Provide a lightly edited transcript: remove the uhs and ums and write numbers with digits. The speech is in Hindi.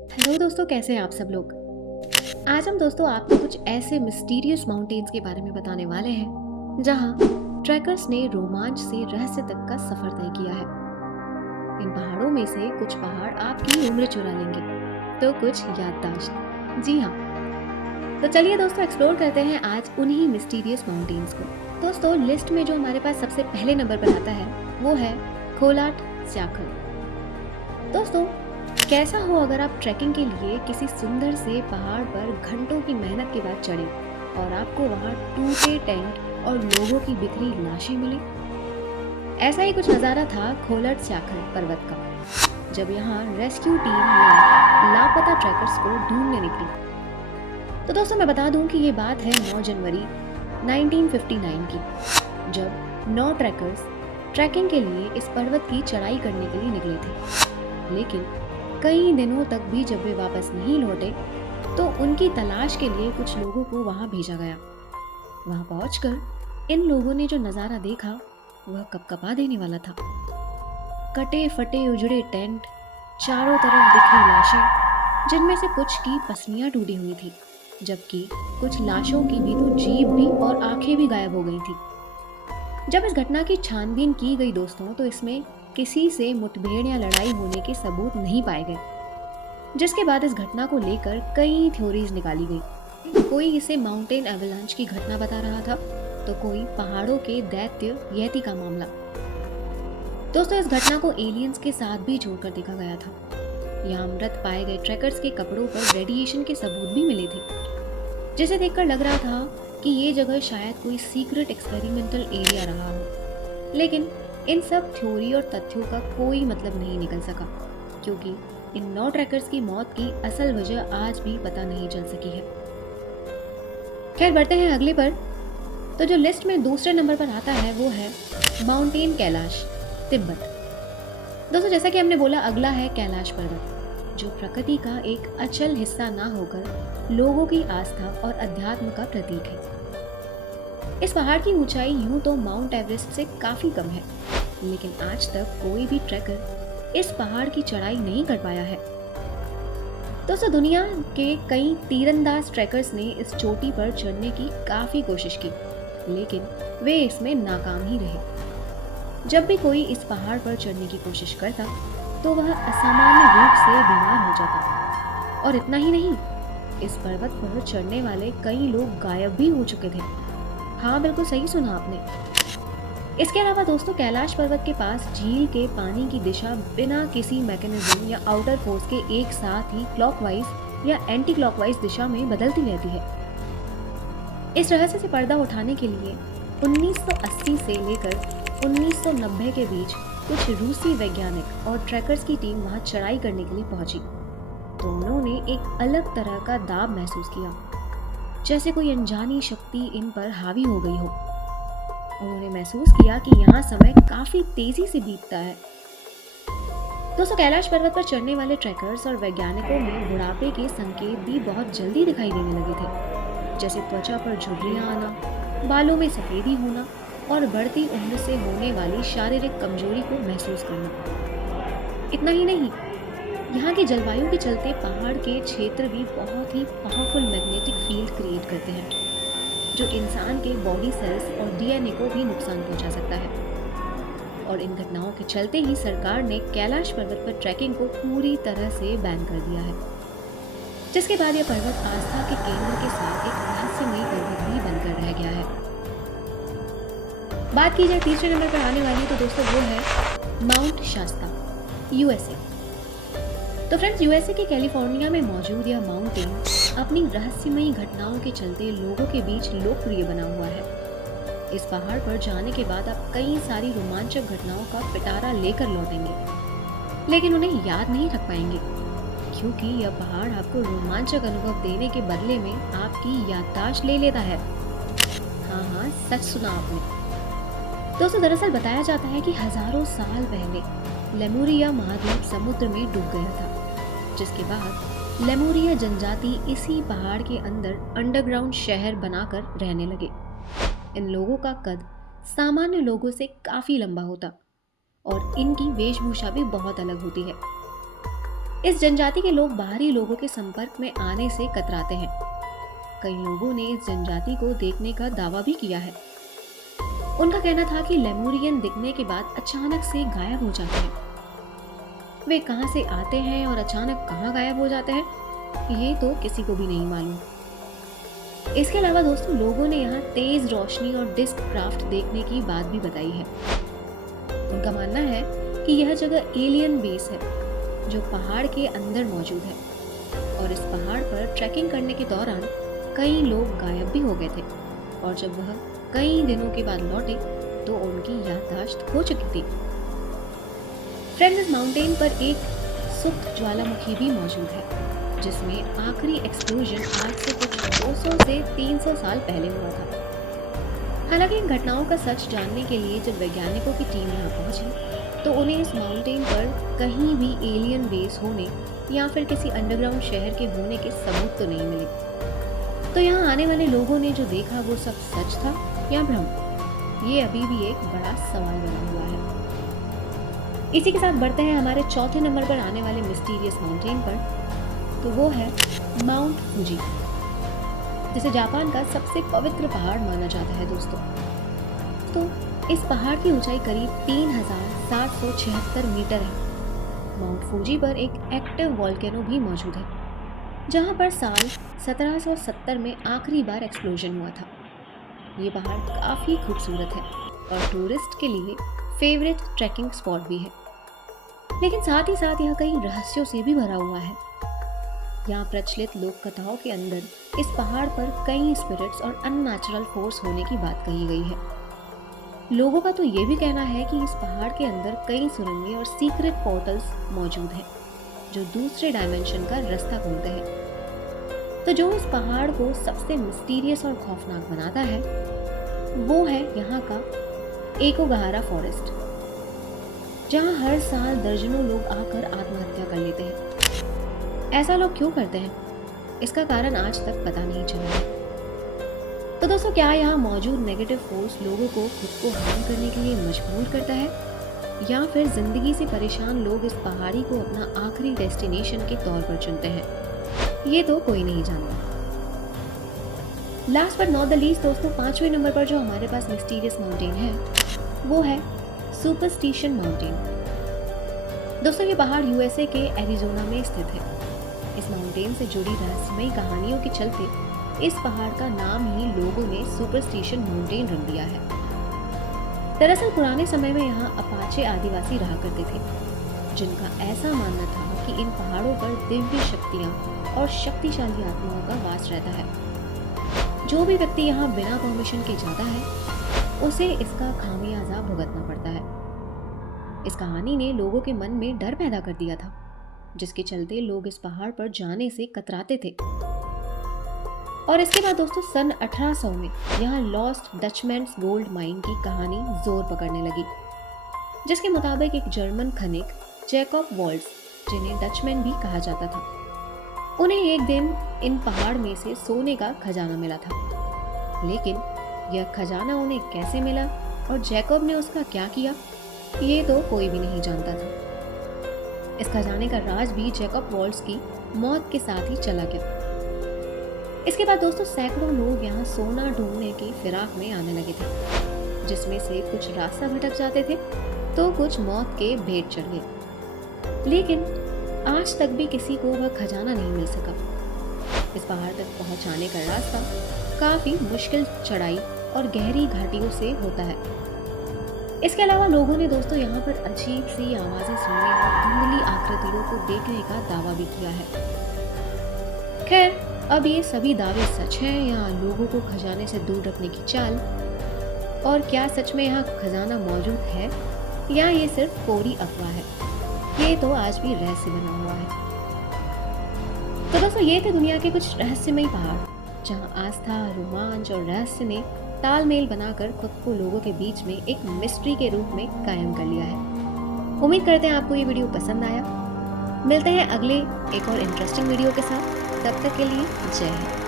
हेलो दोस्तों, कैसे हैं आप सब लोग। आज हम दोस्तों आपको कुछ ऐसे मिस्टीरियस माउंटेन्स के बारे में बताने वाले हैं जहां ट्रैकर्स ने रोमांच से रहस्य तक का सफर तय किया है। इन पहाड़ों में से कुछ पहाड़ आपकी उम्र चुरा लेंगे, तो कुछ याददाश्त। जी हाँ, तो चलिए दोस्तों एक्सप्लोर करते हैं आज उन्हीं मिस्टीरियस माउंटेन्स को। दोस्तों लिस्ट में जो हमारे पास सबसे पहले नंबर पर आता है वो है खोलाट स्याखल। दोस्तों कैसा हो अगर आप ट्रैकिंग के लिए किसी सुंदर से पहाड़ पर घंटों की मेहनत के बाद चढ़े और आपको वहां टूटे टेंट और लोगों की बिखरी लाशें मिली। ऐसा ही कुछ नज़ारा था खोलट स्याखल पर्वत का, जब यहाँ रेस्क्यू टीम लापता ट्रैकर्स को ढूंढने निकली। तो दोस्तों मैं बता दूं कि ये बात है 9 जनवरी 1959 की, जब 9 ट्रैकर्स ट्रैकिंग के लिए इस पर्वत की चढ़ाई करने के लिए निकले थे। लेकिन कई दिनों तक भी जब वे वापस नहीं लौटे तो उनकी तलाश के लिए कुछ लोगों को वहां भेजा गया। वहां पहुंचकर इन लोगों ने जो नज़ारा देखा वह कपकपा देने वाला था। कटे फटे उजड़े टेंट, चारों तरफ बिखरी लाशें जिनमें से कुछ की पसलियां टूटी हुई थी, जबकि कुछ लाशों की भी तो जीभ भी और आंखें भी गायब हो गई थी। जब इस घटना की छानबीन की गई दोस्तों, तो इसमें किसी से मुठभेड़ या लड़ाई होने के सबूत नहीं पाए गए, जिसके बाद इस घटना को लेकर कई थ्योरीज निकाली गई। कोई इसे माउंटेन एवलांच की घटना बता रहा था, तो कोई पहाड़ों के दैत्य यति का मामला। दोस्तों इस घटना को एलियंस के साथ भी जोड़कर देखा गया था। यहाँ मृत पाए गए ट्रैकर्स के कपड़ों पर रेडिएशन के सबूत भी मिले थे, जिसे देखकर लग रहा था कि ये जगह शायद कोई सीक्रेट एक्सपेरिमेंटल एरिया रहा हो। लेकिन इन सब थ्योरी और तथ्यों का कोई मतलब नहीं निकल सका, क्योंकि इन 9 ट्रैकर्स की मौत की असल वजह आज भी पता नहीं चल सकी है। खैर बढ़ते हैं अगले पर। तो जो लिस्ट में दूसरे नंबर पर आता है वो है माउंटेन कैलाश, तिब्बत। दोस्तों जैसा कि हमने बोला, अगला है कैलाश पर्वत, जो प्रकृति का एक अचल हिस्सा ना होकर लोगों की आस्था और अध्यात्म का प्रतीक है। इस पहाड़ की ऊंचाई यूं तो माउंट एवरेस्ट से काफी कम है, लेकिन आज तक कोई भी ट्रैकर इस पहाड़ की चढ़ाई नहीं कर पाया है। दोस्तों दुनिया के कई तीरंदाज ट्रैकर्स ने इस चोटी पर चढ़ने की काफी कोशिश की, लेकिन वे इसमें नाकाम ही रहे। जब भी कोई इस पहाड़ पर चढ़ने की कोशिश करता तो वह असामान्य रूप से बीमार हो जाता। और इतना ही नहीं, इस पर्वत पर चढ़ने वाले कई लोग गायब भी हो चुके थे। हाँ बिल्कुल सही सुना आपने। इसके अलावा दोस्तों कैलाश पर्वत के पास झील के पानी की दिशा बिना किसी मैकेनिज्म या आउटर फोर्स के एक साथ ही क्लॉकवाइज या एंटी क्लॉकवाइज दिशा में बदलती रहती है। इस रहस्य से पर्दा उठाने के लिए 1980 से लेकर 1990 के बीच कुछ रूसी वैज्ञानिक और ट्रैकर्स की टीम वहां चढ़ाई करने के लिए पहुंची, तो उन्होंने एक अलग तरह का दाब महसूस किया, जैसे कोई अनजानी शक्ति इन पर हावी हो गई हो। उन्होंने महसूस किया कि यहाँ समय काफी तेजी से बीतता है। दोस्तों कैलाश पर्वत पर चढ़ने वाले ट्रैकर्स और वैज्ञानिकों में बुढ़ापे के संकेत भी बहुत जल्दी दिखाई देने लगे थे, जैसे त्वचा पर झुर्रियां आना, बालों में सफेदी होना और बढ़ती उम्र से होने वाली शारीरिक कमजोरी को महसूस करना। इतना ही नहीं, यहाँ की जलवायु के चलते पहाड़ के क्षेत्र भी बहुत ही पावरफुल मैग्नेटिक फील्ड क्रिएट करते हैं, जो इंसान के बॉडी सेल्स और डीएनए को भी नुकसान पहुंचा सकता है। और इन घटनाओं के चलते ही सरकार ने कैलाश पर्वत पर ट्रैकिंग को पूरी तरह से बैन कर दिया है, जिसके बाद यह पर्वत आस्था के केंद्र के साथ एक रहस्यमयी पर्वत भी बनकर रह गया है। बात की जाए तीसरे नंबर पर आने वाली, तो दोस्तों वो है माउंट शास्ता, यूएसए। तो फ्रेंड्स यूएसए के कैलिफोर्निया में मौजूद यह माउंटेन अपनी रहस्यमयी घटनाओं के चलते लोगों के बीच लोकप्रिय बना हुआ है। इस पहाड़ पर जाने के बाद आप कई सारी रोमांचक घटनाओं का पिटारा लेकर लौटेंगे, लेकिन उन्हें याद नहीं रख पाएंगे, क्योंकि यह पहाड़ आपको रोमांचक अनुभव देने के बदले में आपकी याददाश्त ले लेता है। हाँ सच सुना आपने। दोस्तों दरअसल बताया जाता है कि हजारों साल पहले लेमुरिया महाद्वीप समुद्र में डूब गया था, जिसके बाद लेमुरिया जनजाति इसी पहाड़ के अंदर अंडरग्राउंड शहर बनाकर रहने लगे। इन लोगों का कद सामान्य लोगों से काफी लंबा होता और इनकी वेशभूषा भी बहुत अलग होती है। इस जनजाति के लोग बाहरी लोगों के संपर्क में आने से कतराते हैं। कई लोगों ने इस जनजाति को देखने का दावा भी किया है। उनका कहना था कि लेमुरियन दिखने के बाद अचानक से गायब हो जाते हैं। वे कहां से आते हैं और अचानक कहां गायब हो जाते हैं, ये तो किसी को भी नहीं मालूम। इसके अलावा दोस्तों, लोगों ने यहाँ तेज रोशनी और डिस्क क्राफ्ट देखने की बात भी बताई है। उनका मानना है कि यह जगह एलियन बेस है, जो पहाड़ के अंदर मौजूद है, और इस पहाड़ पर ट्रैकिंग करने के दौरान कई लोग गायब भी हो गए थे, और जब वह कई दिनों के बाद लौटे तो उनकी याददाश्त खो चुकी थी। फ्रेंड्स, इस माउंटेन पर एक सुप्त ज्वालामुखी भी मौजूद है, जिसमें आखिरी एक्सप्लोजन आज से कुछ 200 से 300 साल पहले हुआ था। हालांकि इन घटनाओं का सच जानने के लिए जब वैज्ञानिकों की टीम यहाँ पहुंची तो उन्हें इस माउंटेन पर कहीं भी एलियन बेस होने या फिर किसी अंडरग्राउंड शहर के होने के सबूत तो नहीं मिले। तो यहाँ आने वाले लोगों ने जो देखा वो सब सच था या भ्रम, ये अभी भी एक बड़ा सवाल बना हुआ है। इसी के साथ बढ़ते हैं हमारे चौथे नंबर पर आने वाले मिस्टीरियस माउंटेन पर। तो वो है माउंट फूजी, जिसे जापान का सबसे पवित्र पहाड़ माना जाता है दोस्तों। तो इस पहाड़ की ऊंचाई करीब 3776 मीटर है। माउंट फूजी पर एक एक्टिव वॉल्केनो भी मौजूद है, जहां पर साल 1770 में आखिरी बार एक्सप्लोजन हुआ था। ये पहाड़ काफ़ी खूबसूरत है और टूरिस्ट के लिए फेवरेट ट्रैकिंग स्पॉट भी है, लेकिन साथ ही साथ यह कई रहस्यों से भी भरा हुआ है। यहाँ प्रचलित लोक कथाओं के अंदर इस पहाड़ पर कई स्पिरिट्स और अननेचुरल फोर्स होने की बात कही गई है। लोगों का तो ये भी कहना है कि इस पहाड़ के अंदर कई सुरंगें और सीक्रेट पोर्टल्स मौजूद हैं, जो दूसरे डायमेंशन का रास्ता खोलते हैं। तो जो इस पहाड़ को सबसे मिस्टीरियस और खौफनाक बनाता है वो है यहाँ का एकोगहारा फॉरेस्ट, जहाँ हर साल दर्जनों लोग आकर आत्महत्या कर लेते हैं। ऐसा लोग क्यों करते हैं, इसका कारण आज तक पता नहीं चला है। तो दोस्तों, क्या यहाँ मौजूद नेगेटिव फोर्स लोगों को खुद को हार्म करने के लिए मजबूर करता है, या फिर जिंदगी से परेशान लोग इस पहाड़ी को अपना आखिरी डेस्टिनेशन के तौर पर चुनते हैं, ये तो कोई नहीं जानता। Last but not the least दोस्तों, 5वें नंबर पर जो हमारे पास मिस्टीरियस माउंटेन है वो है सुपरस्टिशन माउंटेन। दोस्तों, ये पहाड़ यूएसए के एरिजोना में स्थित है। इस माउंटेन से जुड़ी रहस्यमयी कहानियों के चलते इस पहाड़ का नाम ही लोगों ने सुपरस्टिशन माउंटेन रख दिया है। दरअसल पुराने समय में यहाँ अपाचे आदिवासी रहा करते थे, जिनका ऐसा मानना था कि इन पहाड़ों पर दिव्य शक्तियाँ और शक्तिशाली आत्माओं का वास रहता है। जो भी व्यक्ति यहाँ बिना परमिशन के जाता है उसे इसका खामियाजा भुगतना पड़ता है। इस कहानी ने लोगों के मन में डर पैदा कर दिया था, जिसके चलते लोग इस पहाड़ पर जाने से कतराते थे। और इसके बाद दोस्तों, सन 1800 में यहाँ लॉस्ट डचमैन्स गोल्ड माइन की कहानी जोर पकड़ने लगी, जिसके मुताबिक एक जर्मन खनिक जैकब वॉल्ट्ज, जिन्हें डचमैन भी कहा जाता था, उन्हें एक दिन इन पहाड़ में से सोने का खजाना मिला था। लेकिन यह खजाना उन्हें कैसे मिला और जैकब ने उसका क्या किया, ये तो कोई भी नहीं जानता था। इस खजाने का राज भी जैकब वॉल्ट्ज की मौत के साथ ही चला गया। इसके बाद दोस्तों, सैकड़ों लोग यहाँ सोना ढूंढने की फिराक में आने लगे थे, जिसमें से कुछ रास्ता भटक जाते थे तो कुछ मौत के भेंट चढ़ गए। लेकिन आज तक भी किसी को वह खजाना नहीं मिल सका। इस पहाड़ तक पहुंचाने का रास्ता काफी मुश्किल चढ़ाई और गहरी घाटियों से होता है। इसके अलावा लोगों ने दोस्तों यहाँ पर अजीब सी आवाजें सुनने और धुंधली आकृतियों को देखने का दावा भी किया है। खैर, अब ये सभी दावे सच हैं या लोगों को खजाने से दूर रखने की चाल, और क्या सच में यहाँ खजाना मौजूद है या ये सिर्फ कोरी अफवाह है, ये तो आज भी रहस्य बना हुआ है। तो दोस्तों, ये थे दुनिया के कुछ रहस्यमयी पहाड़, जहाँ आस्था, रोमांच और रहस्य ने तालमेल बनाकर खुद को लोगों के बीच में एक मिस्ट्री के रूप में कायम कर लिया है। उम्मीद करते हैं आपको ये वीडियो पसंद आया। मिलते हैं अगले एक और इंटरेस्टिंग वीडियो के साथ, तब तक के लिए जय हिंद।